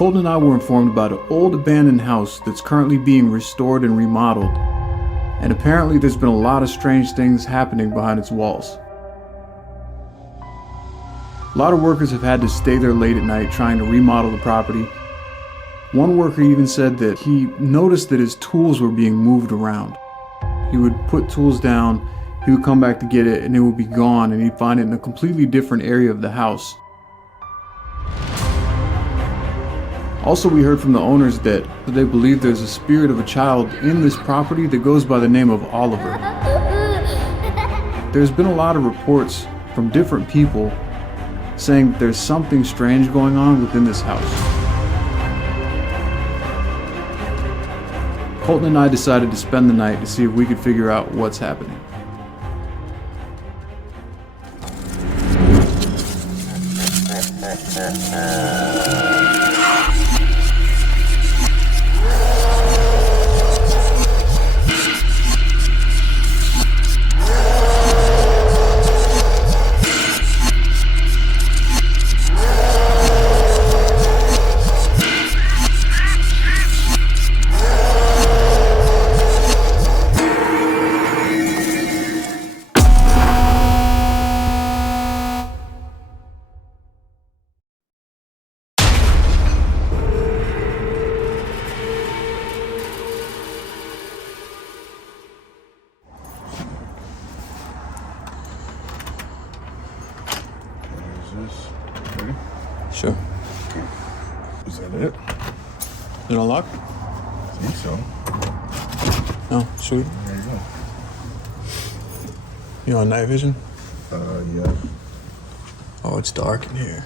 Colton and I were informed about an old abandoned house that's currently being restored and remodeled. And apparently there's been a lot of strange things happening behind its walls. A lot of workers have had to stay there late at night trying to remodel the property. One worker even said that he noticed that his tools were being moved around. He would put tools down, he would come back to get it, and it would be gone, and he'd find it in a completely different area of the house. Also, we heard from the owners that they believe there's a spirit of a child in this property that goes by the name of Oliver. There's been a lot of reports from different people saying that there's something strange going on within this house. Colton and I decided to spend the night to see if we could figure out what's happening. Ready? Sure. Is that it? Is it unlocked? I think so. No, sweet. There you go. You on night vision? Yeah. Oh, it's dark in here.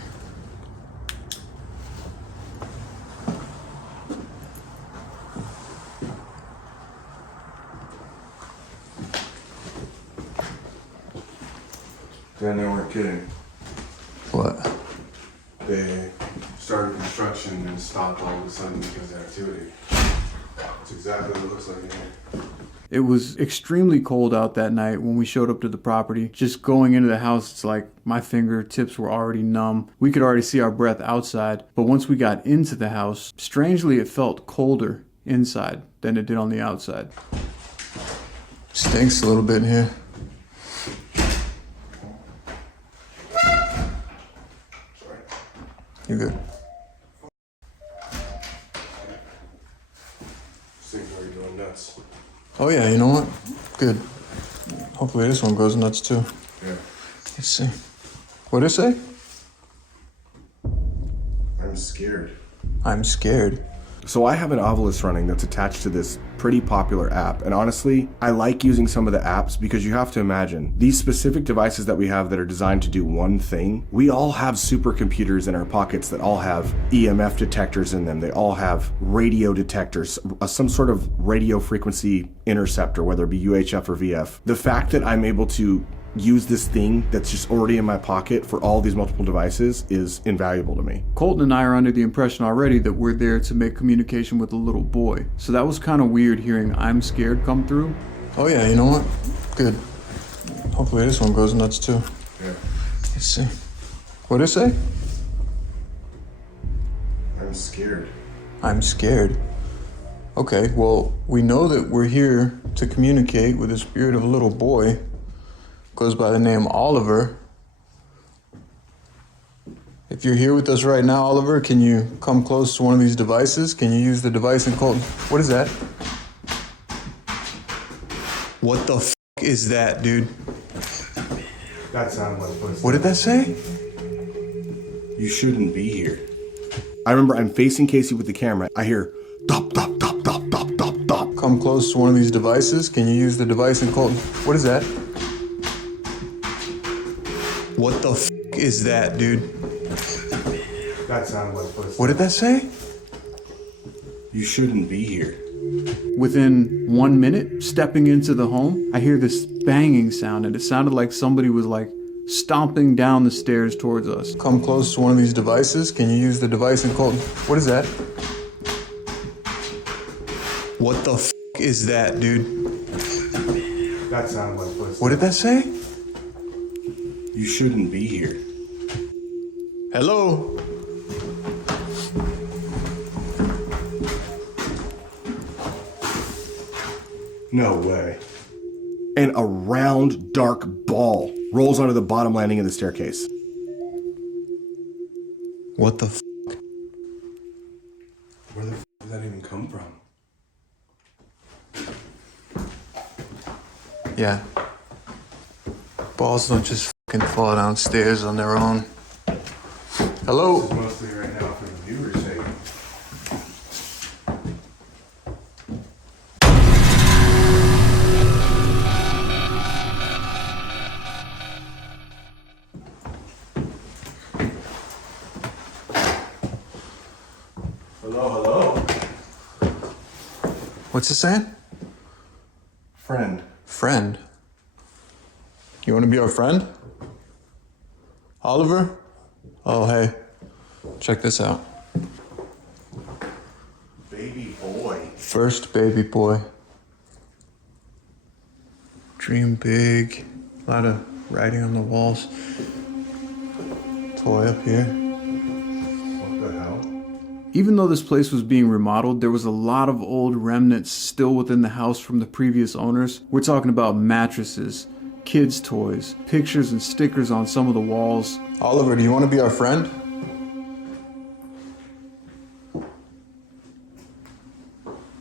Dan, they weren't kidding. What? They started construction and stopped all of a sudden because of activity. It's exactly what it looks like in here. It was extremely cold out that night when we showed up to the property. Just going into the house, it's like my fingertips were already numb. We could already see our breath outside. But once we got into the house, strangely it felt colder inside than it did on the outside. Stinks a little bit in here. Sorry. You good? This thing's already going nuts. Oh yeah, you know what? Good. Hopefully this one goes nuts too. Yeah. Let's see. What'd it say? I'm scared. I'm scared. So I have an Ovilus running that's attached to this pretty popular app. And honestly, I like using some of the apps because you have to imagine these specific devices that we have that are designed to do one thing. We all have supercomputers in our pockets that all have EMF detectors in them. They all have radio detectors, some sort of radio frequency interceptor, whether it be UHF or VF. The fact that I'm able to use this thing that's just already in my pocket for all these multiple devices is invaluable to me. Colton and I are under the impression already that we're there to make communication with a little boy. So that was kind of weird hearing I'm scared come through. Oh yeah, you know what? Good. Hopefully this one goes nuts too. Yeah. Let's see. What'd it say? I'm scared. I'm scared. Okay, well, we know that we're here to communicate with the spirit of a little boy. Goes by the name Oliver. If you're here with us right now, Oliver, can you come close to one of these devices? Can you use the device and Colton? What is that? What the f*** is that, dude? That sounded like footsteps. What did that say? You shouldn't be here. I remember I'm facing Casey with the camera. I hear dop, dop, dop, dop, dop, dop, dop. Come close to one of these devices. Can you use the device and Colton? What is that? What the f*** is that, dude? That sounded like footsteps. What did that say? You shouldn't be here. Within 1 minute, stepping into the home, I hear this banging sound, and it sounded like somebody was like stomping down the stairs towards us. Come close to one of these devices. Can you use the device and Colton? What is that? What the f*** is that, dude? That sounded like footsteps. What did that say? You shouldn't be here. Hello? No way. And a round, dark ball rolls onto the bottom landing of the staircase. What the f? Where the f did that even come from? Yeah. Balls don't just fucking fall downstairs on their own. Hello? This is mostly right now for the viewer's sake. Hello? What's it saying? Friend. Friend. You want to be our friend? Oliver? Oh, hey. Check this out. Baby boy. First baby boy. Dream big. A lot of writing on the walls. Toy up here. What the hell? Even though this place was being remodeled, there was a lot of old remnants still within the house from the previous owners. We're talking about mattresses, kids' toys, pictures and stickers on some of the walls. Oliver, do you want to be our friend?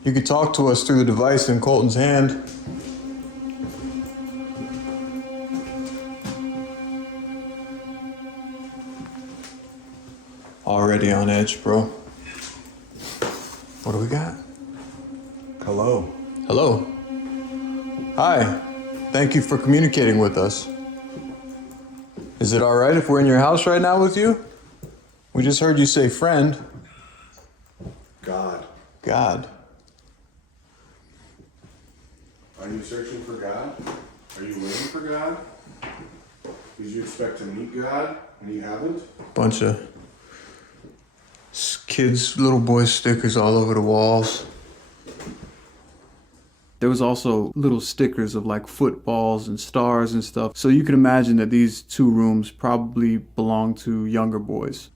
You could talk to us through the device in Colton's hand. Already on edge, bro. What do we got? Hello. Hello. Hi. Thank you for communicating with us. Is it all right if we're in your house right now with you? We just heard you say friend. God. God. Are you searching for God? Are you waiting for God? Did you expect to meet God and you haven't? Bunch of kids, little boys stickers all over the walls. There was also little stickers of like footballs and stars and stuff. So you can imagine that these two rooms probably belong to younger boys.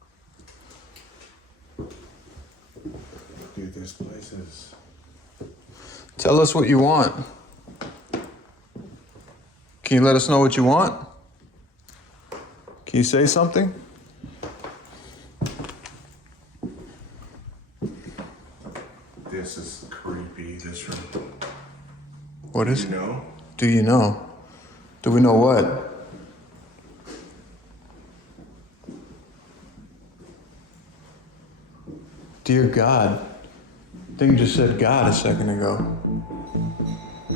Dude, this place is... Tell us what you want. Can you let us know what you want? Can you say something? This is creepy, this room. What is You it? know? Do you know? Do we know what? Dear God. I think you just said God a second ago.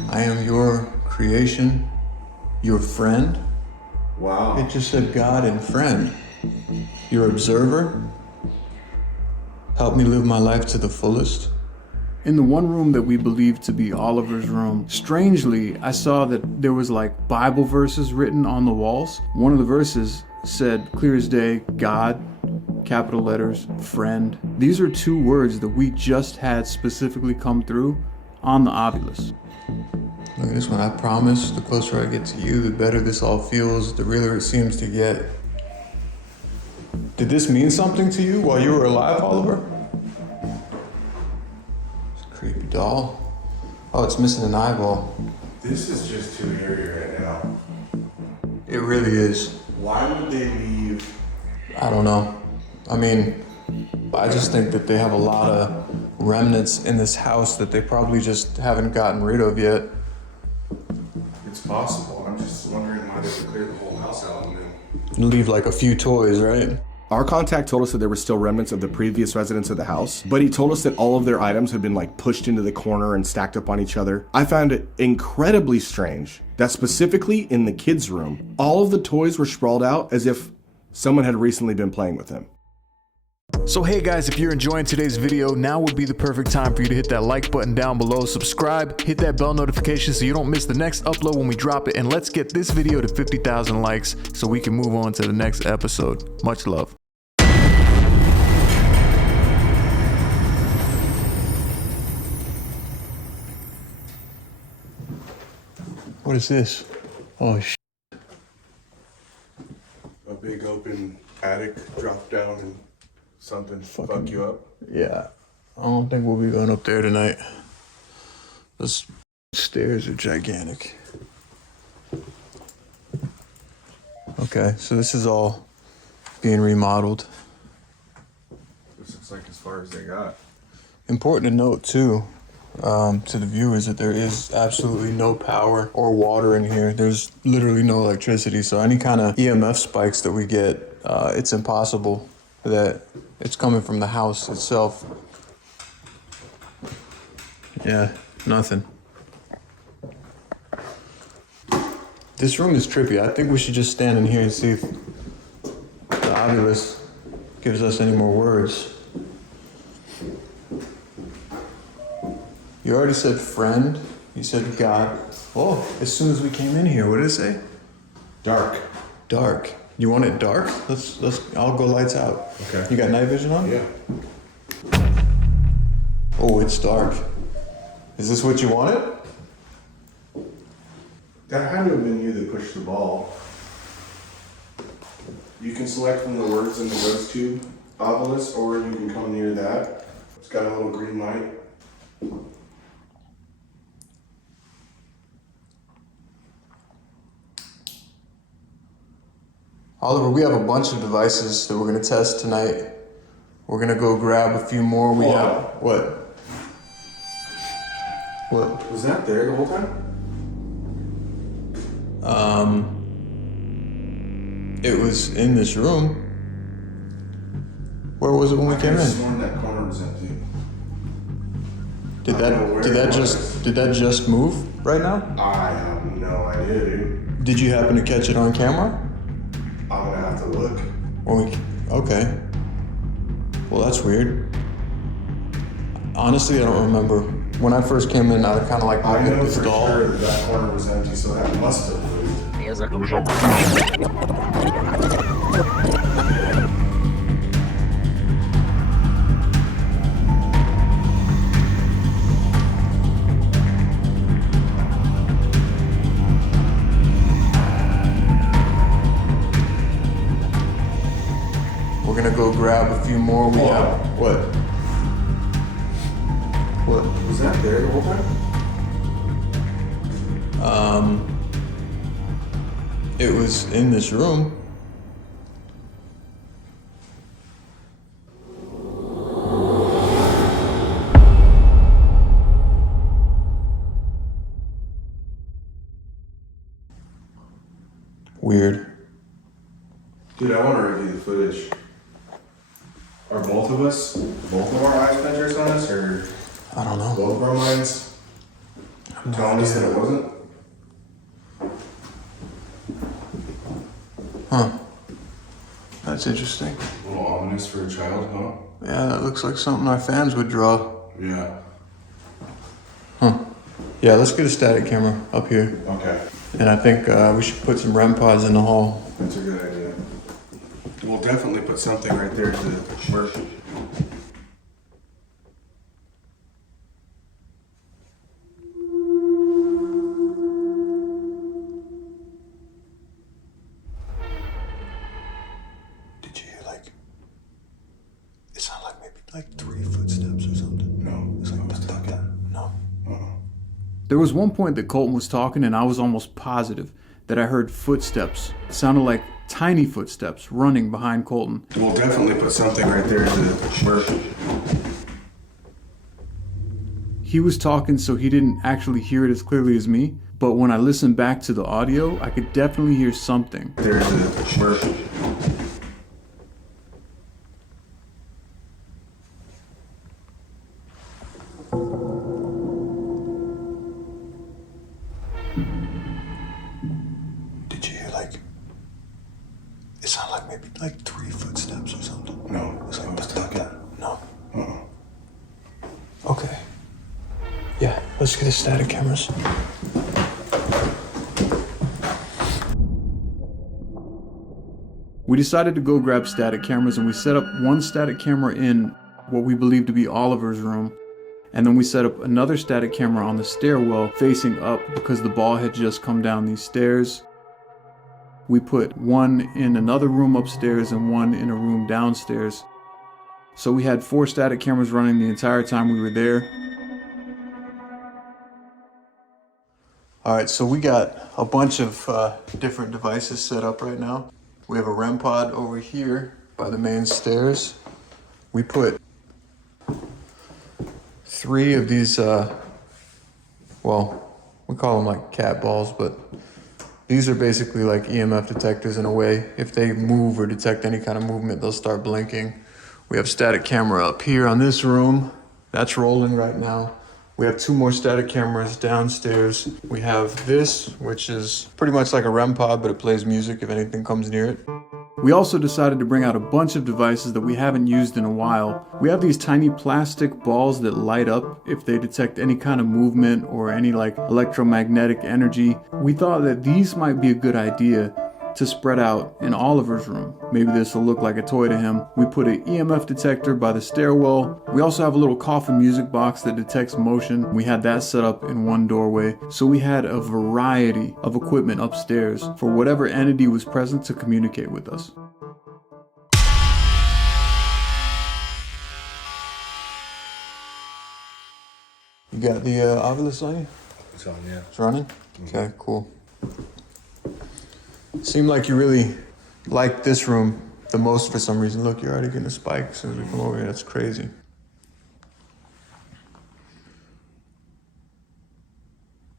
I am your creation, your friend. Wow. It just said God and friend. Your observer. Help me live my life to the fullest. In the one room that we believed to be Oliver's room, strangely, I saw that there was like Bible verses written on the walls. One of the verses said, clear as day, God, capital letters, friend. These are two words that we just had specifically come through on the Ovilus. Look at this one. I promise, the closer I get to you, the better this all feels, the realer it seems to get. Did this mean something to you while you were alive, Oliver? Creepy doll. Oh, it's missing an eyeball. This is just too eerie right now. It really is. Why would they leave? I don't know. I mean, I just think that they have a lot of remnants in this house that they probably just haven't gotten rid of yet. It's possible. I'm just wondering why they would clear the whole house out and then... Leave like a few toys, right? Our contact told us that there were still remnants of the previous residents of the house, but he told us that all of their items had been like pushed into the corner and stacked up on each other. I found it incredibly strange that specifically in the kids' room, all of the toys were sprawled out as if someone had recently been playing with them. So hey guys, if you're enjoying today's video, now would be the perfect time for you to hit that like button down below, subscribe, hit that bell notification so you don't miss the next upload when we drop it, and let's get this video to 50,000 likes so we can move on to the next episode. Much love. What is this? Oh, A big open attic, drop down and something fuck you up. yeah. I don't think we'll be going up there tonight. Let's Stairs are gigantic. Okay, so this is all being remodeled. This looks like as far as they got. Important to note too, to the viewers, that there is absolutely no power or water in here. There's literally no electricity, so any kind of EMF spikes that we get, it's impossible that it's coming from the house itself. Yeah, nothing. This room is trippy. I think we should just stand in here and see if the obelisk gives us any more words. You already said friend. You said God. Oh, as soon as we came in here, what did it say? Dark. Dark. You want it dark? I'll go lights out. Okay. You got night vision on? Yeah. Oh, it's dark. Is this what you wanted? That had to have been you that pushed the ball. You can select from the words in the ghost tube obelisk, or you can come near that. It's got a little green light. Oliver, we have a bunch of devices that we're going to test tonight. We're going to go grab a few more. We have... What? What? Was that there the whole time? It was in this room. Where was it when we came I in? sworn that corner was empty. Did that just move right now? I have no idea, dude. Did you happen to catch it on camera? I'm gonna have to look. Okay. Well, that's weird. Honestly, I don't remember. When I first came in, I kind of like I looked know at this for doll. sure that corner was empty, so that must have moved. We're gonna go grab a few more. We have what? What? Was that there the whole time? It was in this room. Weird. Dude, I want to review the footage. Are both of our eyes pictures on us, or I don't know. both of our minds telling us that it wasn't? Huh. That's interesting. A little ominous for a child, huh? Yeah, that looks like something our fans would draw. Yeah. Huh. Yeah, let's get a static camera up here. Okay. And I think we should put some REM pods in the hall. That's a good idea. We'll definitely put something right there to work. Did you hear it sounded like maybe 3 footsteps or something? No, It's like I was talking. No. Uh-uh. There was one point that Colton was talking and I was almost positive that I heard footsteps. It sounded like tiny footsteps running behind Colton. We'll definitely put something right there to work. He was talking so he didn't actually hear it as clearly as me, but when I listened back to the audio, I could definitely hear something. There to work. Did you hear it sounded like maybe 3 footsteps or something? No, I was talking. No. Uh-uh. Okay. Yeah, let's get the static cameras. We decided to go grab static cameras and we set up one static camera in what we believe to be Oliver's room. And then we set up another static camera on the stairwell facing up because the ball had just come down these stairs. We put one in another room upstairs and one in a room downstairs. So we had 4 static cameras running the entire time we were there. All right, so we got a bunch of different devices set up right now. We have a REM pod over here by the main stairs. We put 3 of these, well, we call them like cat balls, but these are basically like EMF detectors in a way. If they move or detect any kind of movement, they'll start blinking. We have static camera up here on this room. That's rolling right now. We have 2 more static cameras downstairs. We have this, which is pretty much like a REM pod, but it plays music if anything comes near it. We also decided to bring out a bunch of devices that we haven't used in a while. We have these tiny plastic balls that light up if they detect any kind of movement or any like electromagnetic energy. We thought that these might be a good idea to spread out in Oliver's room. Maybe this will look like a toy to him. We put an EMF detector by the stairwell. We also have a little coffin music box that detects motion. We had that set up in one doorway. So we had a variety of equipment upstairs for whatever entity was present to communicate with us. You got the Ovilus on you? It's on, yeah. It's running? Okay, cool. Seemed like you really liked this room the most for some reason. Look, you're already getting a spike as soon as we come over here. That's crazy.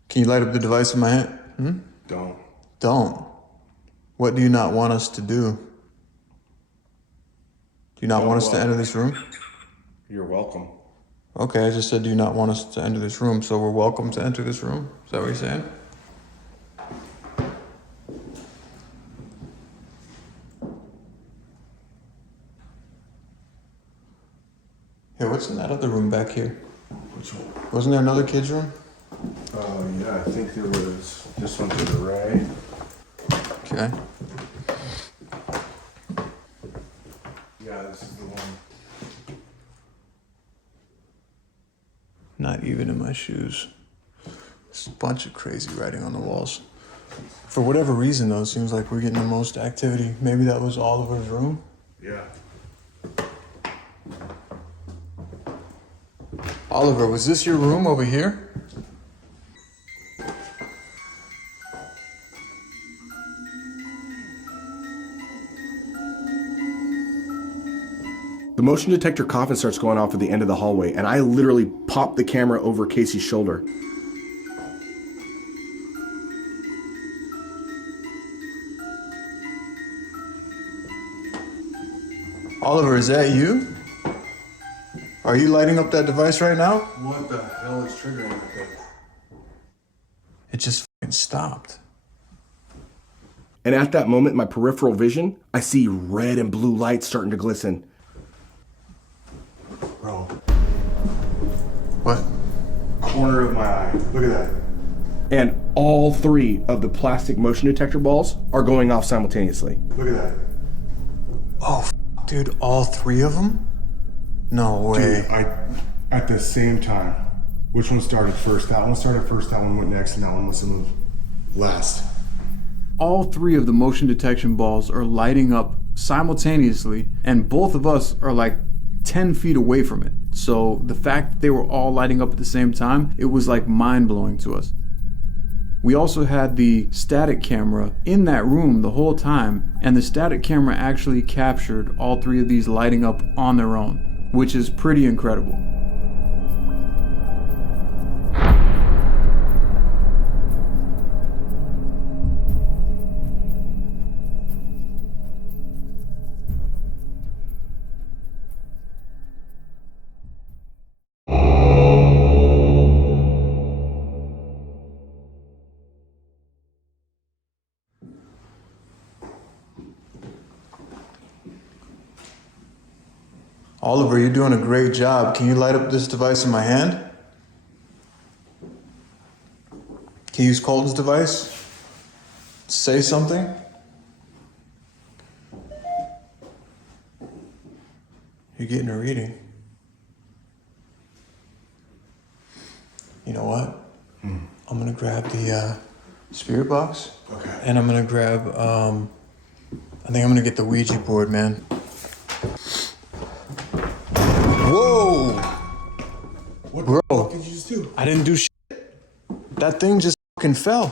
Can you light up the device in my hand? Don't. What do you not want us to do? Do you not want us to enter this room? You're welcome. Okay, I just said do you not want us to enter this room, so we're welcome to enter this room? Is that what you're saying? Hey, what's in that other room back here? Which one? Wasn't there another kid's room? Yeah, I think there was this one to the right. Okay. Yeah, this is the one. Not even in my shoes. There's a bunch of crazy writing on the walls. For whatever reason, though, it seems like we're getting the most activity. Maybe that was Oliver's room? Yeah. Oliver, was this your room over here? The motion detector coffin starts going off at the end of the hallway, and I literally pop the camera over Casey's shoulder. Oliver, is that you? Are you lighting up that device right now? What the hell is triggering that thing? It just fucking stopped. And at that moment, my peripheral vision, I see red and blue lights starting to glisten. Bro, What? corner of my eye. Look at that. And all 3 of the plastic motion detector balls are going off simultaneously. Look at that. Oh, dude, all 3 of them? No way. Dude, at the same time. Which one started first? That one started first, that one went next, and that one was last. All 3 of the motion detection balls are lighting up simultaneously, and both of us are like 10 feet away from it. So the fact that they were all lighting up at the same time, it was like mind-blowing to us. We also had the static camera in that room the whole time, and the static camera actually captured all 3 of these lighting up on their own, which is pretty incredible. Oliver, you're doing a great job. Can you light up this device in my hand? Can you use Colton's device? Say something? You're getting a reading. You know what? I'm gonna grab the spirit box. Okay. And I'm gonna grab, I think I'm gonna get the Ouija board, man. Whoa! What Bro. the fuck did you just do? I didn't do shit. That thing just fucking fell.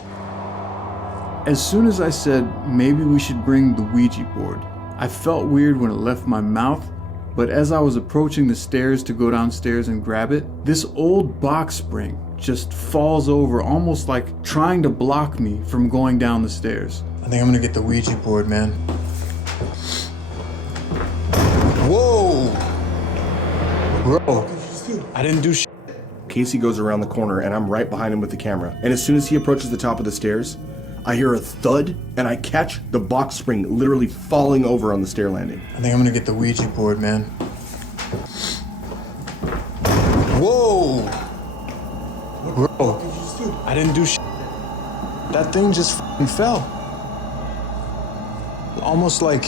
As soon as I said maybe we should bring the Ouija board, I felt weird when it left my mouth, but as I was approaching the stairs to go downstairs and grab it, this old box spring just falls over, almost like trying to block me from going down the stairs. I think I'm gonna get the Ouija board, man. Whoa! Bro, I didn't do shit. Casey goes around the corner and I'm right behind him with the camera. And as soon as he approaches the top of the stairs, I hear a thud and I catch the box spring literally falling over on the stair landing. I think I'm gonna get the Ouija board, man. Whoa! Bro, I didn't do shit. That thing just fucking fell. Almost like,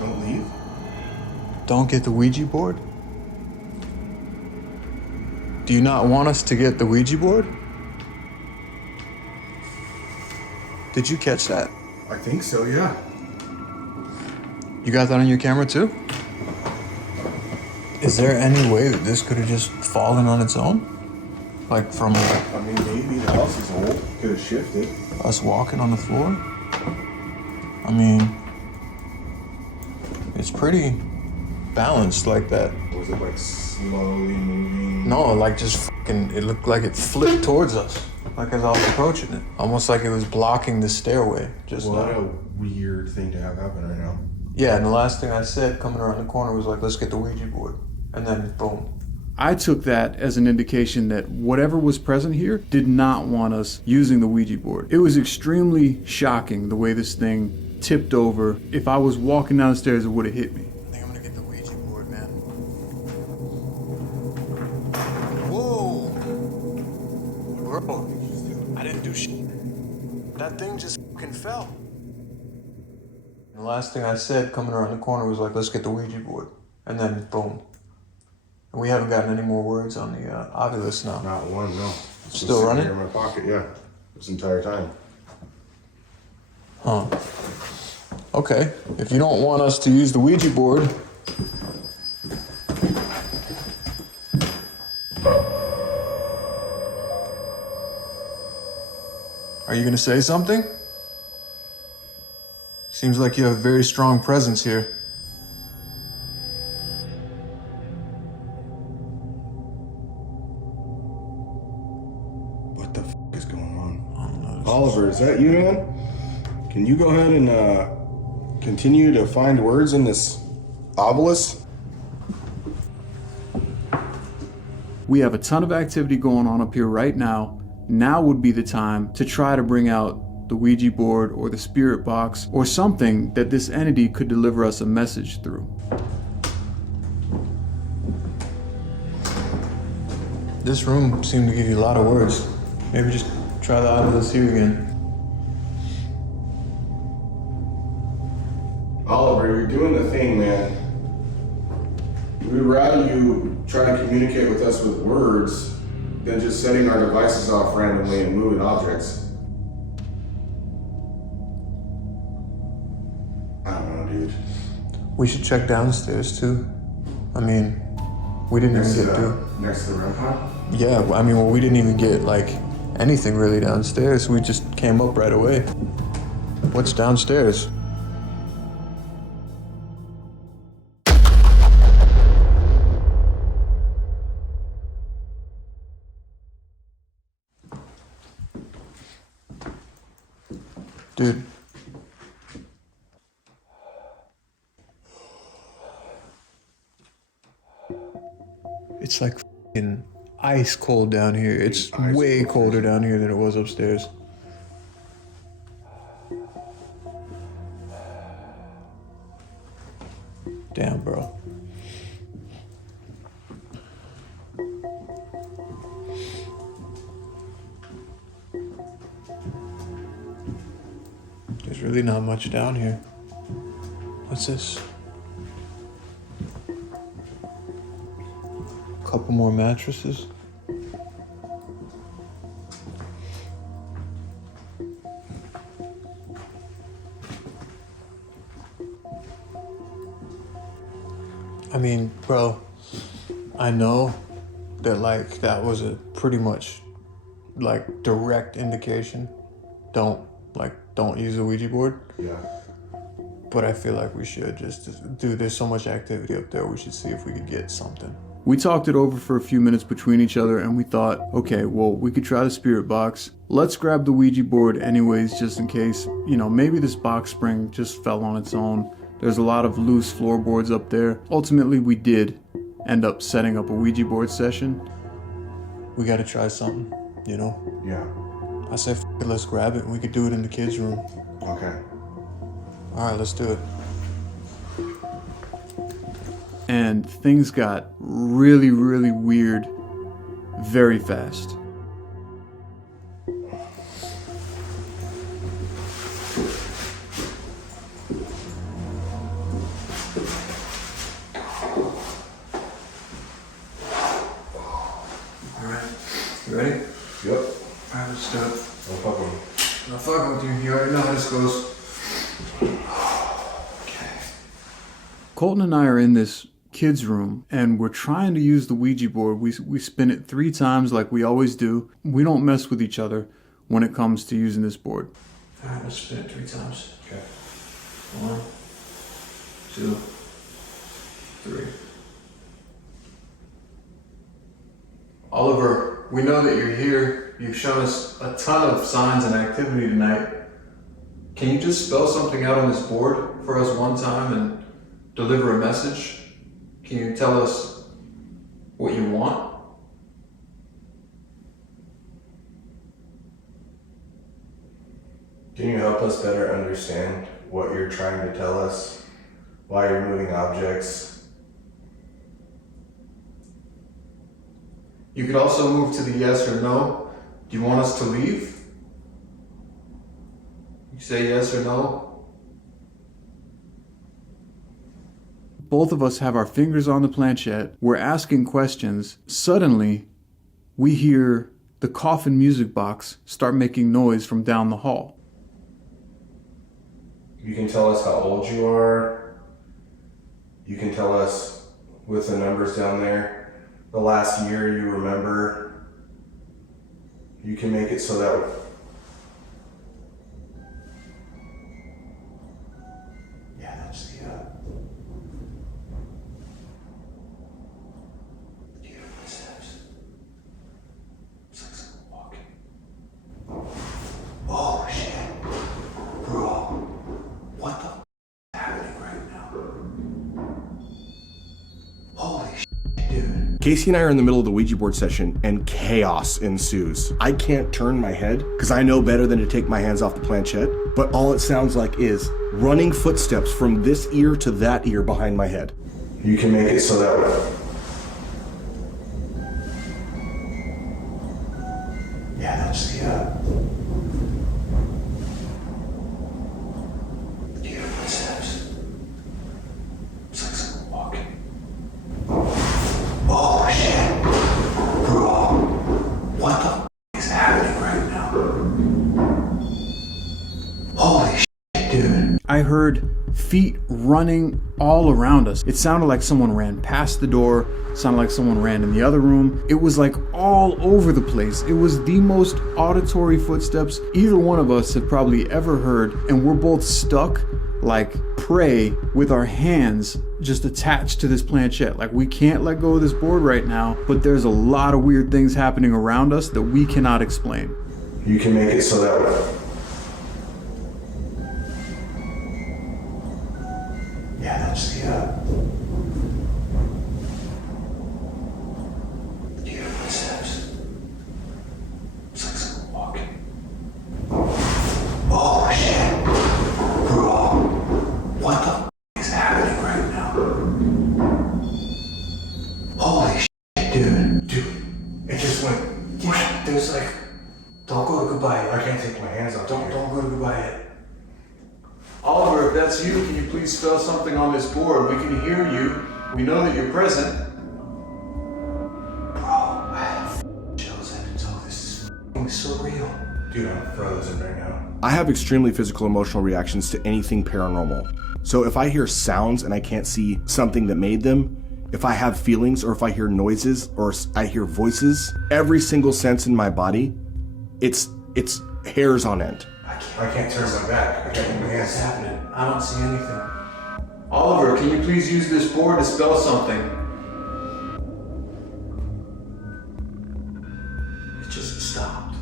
Don't leave? don't get the Ouija board? Do you not want us to get the Ouija board? Did you catch that? I think so, yeah. You got that on your camera too? Is there any way that this could have just fallen on its own? Like from I mean, maybe the house is old. Could have shifted. us walking on the floor? I mean, it's pretty balanced like that. Was it like slowly moving? No, like just fucking, it looked like it flipped towards us. Like as I was approaching it. Almost like it was blocking the stairway. Just What now. a weird thing to have happen right now. Yeah, and the last thing I said coming around the corner was like, let's get the Ouija board. And then boom. I took that as an indication that whatever was present here did not want us using the Ouija board. It was extremely shocking the way this thing tipped over. If I was walking downstairs, it would have hit me. I think I'm gonna get the Ouija board, man. Whoa! Bro, I didn't do shit. That thing just fucking fell. And the last thing I said coming around the corner was like, let's get the Ouija board. And then boom. And we haven't gotten any more words on the Oculus now. Not one, no. It's Still been sitting running? here in my pocket, yeah. This entire time. Huh. Okay. If you don't want us to use the Ouija board, are you gonna say something? Seems like you have a very strong presence here. What the f is going on? Oliver, is that you, man? Can you go ahead and continue to find words in this obelisk? We have a ton of activity going on up here right now. Now would be the time to try to bring out the Ouija board or the spirit box or something that this entity could deliver us a message through. This room seemed to give you a lot of words. Maybe just try the Oculus here again. Oliver, you're doing the thing, man. We'd rather you try to communicate with us with words than just setting our devices off randomly and moving objects. I don't know, dude. We should check downstairs too. I mean, we didn't even get through. Next to the REM pod? Yeah, I mean, well, we didn't even get like anything really downstairs. We just came up right away. What's downstairs? Dude. It's like f***ing ice cold down here. It's way colder down here than it was upstairs. Damn, bro. There's really not much down here. What's this? Couple more mattresses. I mean, bro, I know that like that was a pretty much like direct indication, don't use the Ouija board. Yeah. But I feel like we should dude, there's so much activity up there, we should see if we could get something. We talked it over for a few minutes between each other and we thought, okay, well, we could try the spirit box. Let's grab the Ouija board anyways, just in case, maybe this box spring just fell on its own. There's a lot of loose floorboards up there. Ultimately, we did end up setting up a Ouija board session. We gotta try something, Yeah. I say, let's grab it and we could do it in the kids' room. Okay. All right, let's do it. And things got really, really weird very fast. All right, you ready? Yep. All right, let's do it. No fucking. I'm fucking with you. You already know how this goes. Colton and I are in this kids' room and we're trying to use the Ouija board. We spin it 3 times like we always do. We don't mess with each other when it comes to using this board. All right, let's spin it 3 times. Okay. 1, 2, 3. Oliver, we know that you're here. You've shown us a ton of signs and activity tonight. Can you just spell something out on this board for us one time and deliver a message? Can you tell us what you want? Can you help us better understand what you're trying to tell us? Why you're moving objects? You could also move to the yes or no. Do you want us to leave? You say yes or no. Both of us have our fingers on the planchette. We're asking questions. Suddenly, we hear the coffin music box start making noise from down the hall. You can tell us how old you are. You can tell us with the numbers down there the last year you remember. You can make it so that that's the you hear footsteps. It's like someone walking. Oh shit, bro, what the is happening right now? Holy shit, dude. Casey and I are in the middle of the Ouija board session and chaos ensues. I can't turn my head because I know better than to take my hands off the planchette, but all it sounds like is running footsteps from this ear to that ear behind my head. You can make it so that that's the you hear footsteps. It's like someone walking. Oh shit, bro, what the is happening right now? Holy shit, dude. I heard feet running all around us. It sounded like someone ran past the door, sounded like someone ran in the other room. It was like all over the place. It was the most auditory footsteps either one of us have probably ever heard, and we're both stuck like prey with our hands just attached to this planchette. Like we can't let go of this board right now, but there's a lot of weird things happening around us that we cannot explain. You can make it so that that's the you hear footsteps. It's like someone walking. Oh shit, bro, what the is happening right now? Holy shit, dude, it just went. Yeah, there's like, don't go to goodbye yet. I can't take my hands off. Don't go to goodbye yet. Oliver, if that's you, can you please spell something on this board? We can hear you. We know that you're present. Bro, I have chills. I can tell this is surreal. Dude, I'm frozen right now. I have extremely physical emotional reactions to anything paranormal. So if I hear sounds and I can't see something that made them, if I have feelings or if I hear noises or I hear voices, every single sense in my body It's hairs on end. I can't turn my back. I can't move my hands. What's happening? I don't see anything. Oliver, can you please use this board to spell something? It just stopped.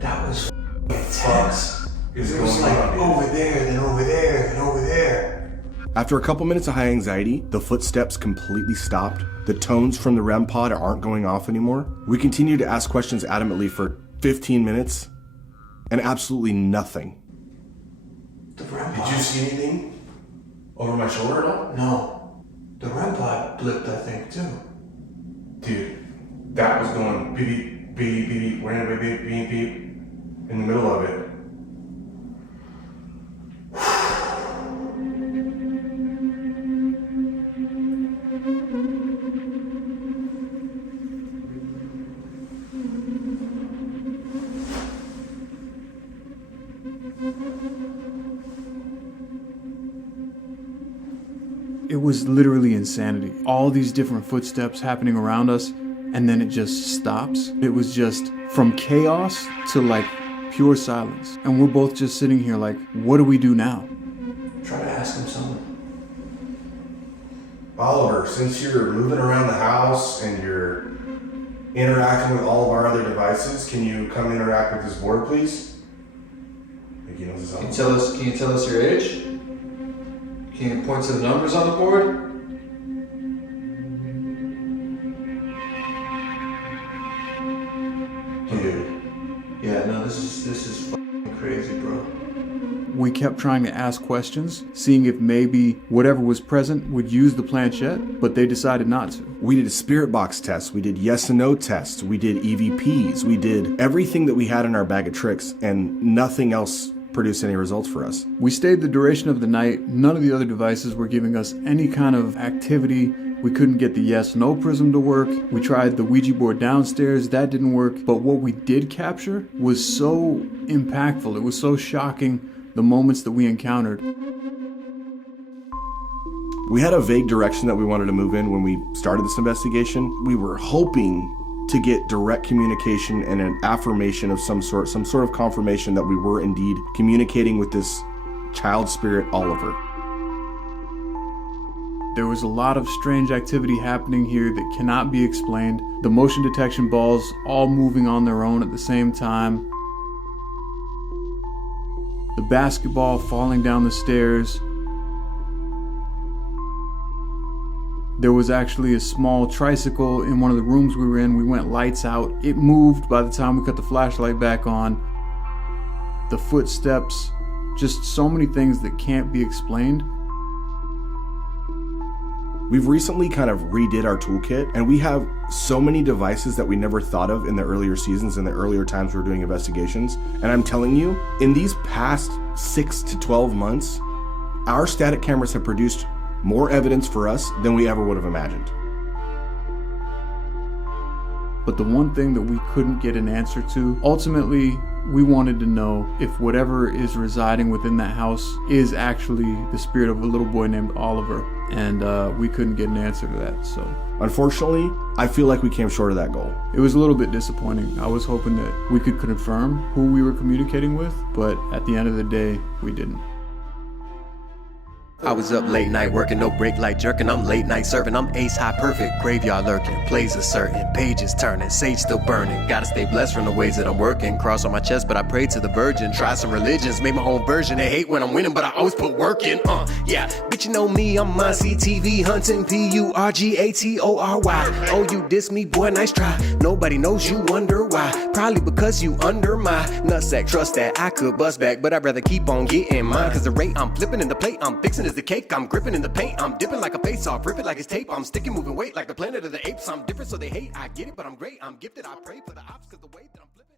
That was intense. It was like over there, then over there, then over there. After a couple minutes of high anxiety, the footsteps completely stopped. The tones from the REM pod aren't going off anymore. We continued to ask questions adamantly for 15 minutes, and absolutely nothing. The REM Did pod. you see anything over my shoulder at all? No. The REM pod blipped, I think, too. Dude, that was going beep, beep, beep, beep, random beep, beep, beep, beep, in the middle of it. It was literally insanity. All these different footsteps happening around us, and then it just stops. It was just from chaos to like pure silence. And we're both just sitting here like, what do we do now? Try to ask him something. Oliver, since you're moving around the house and you're interacting with all of our other devices, can you come interact with this board, please? Think he knows something. Can you tell us your age? Can you point to the numbers on the board? Dude. Yeah, no, this is fucking crazy, bro. We kept trying to ask questions, seeing if maybe whatever was present would use the planchette, but they decided not to. We did a spirit box test, we did yes and no tests, we did EVPs, we did everything that we had in our bag of tricks, and nothing else produced any results for us. We stayed the duration of the night. None of the other devices were giving us any kind of activity. We couldn't get the yes-no prism to work. We tried the Ouija board downstairs. That didn't work. But what we did capture was so impactful. It was so shocking, the moments that we encountered. We had a vague direction that we wanted to move in when we started this investigation. We were hoping to get direct communication and an affirmation of some sort of confirmation that we were indeed communicating with this child spirit, Oliver. There was a lot of strange activity happening here that cannot be explained. The motion detection balls all moving on their own at the same time. The basketball falling down the stairs. There was actually a small tricycle in one of the rooms we were in. We went lights out. It moved by the time we cut the flashlight back on. The footsteps, just so many things that can't be explained. We've recently kind of redid our toolkit, and we have so many devices that we never thought of in the earlier seasons and the earlier times we were doing investigations. And I'm telling you, in these past 6 to 12 months, our static cameras have produced more evidence for us than we ever would have imagined. But the one thing that we couldn't get an answer to, ultimately, we wanted to know if whatever is residing within that house is actually the spirit of a little boy named Oliver. And we couldn't get an answer to that, so. Unfortunately, I feel like we came short of that goal. It was a little bit disappointing. I was hoping that we could confirm who we were communicating with, but at the end of the day, we didn't. I was up late night working, no break light jerking. I'm late night serving, I'm ace high perfect. Graveyard lurking, plays certain, pages turning, sage still burning. Gotta stay blessed from the ways that I'm working. Cross on my chest, but I pray to the Virgin. Try some religions, made my own version. They hate when I'm winning, but I always put work in. Yeah, bitch, you know me, I'm MindSeed TV hunting. Purgatory. Oh, you diss me, boy, nice try. Nobody knows, you wonder why. Probably because you under my nutsack. Trust that I could bust back, but I'd rather keep on getting mine. Cause the rate I'm flipping in the plate, I'm fixing is the cake. I'm gripping in the paint, I'm dipping like a face off, rip it like it's tape. I'm sticking, moving weight like the planet of the apes. I'm different, so they hate. I get it, but I'm great. I'm gifted. I pray for the ops, cause the way that I'm flipping.